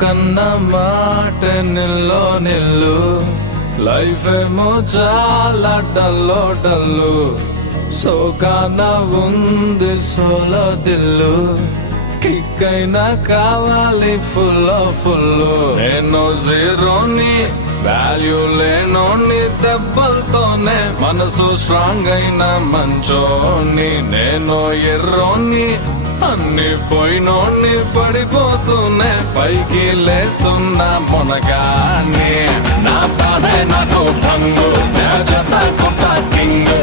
కన్న మాట నిల్లో నిల్లు లైఫ్ ఏమో చాలా డల్లో డల్లు సోకాన ఉంది సోలో దిల్లు కిక్ అయినా కావాలి ఫుల్ నేను జీరోని వాల్యూ లేనోని దెబ్బలతోనే మనసు స్ట్రాంగ్ అయిన మంచోని నేను ఎర్రోని అన్ని పోయినోని పడిపోతూనే పైకి లేస్తున్నా మొనగానే నా బాధే నాకు భంగు నా జత కొత్త కింగ్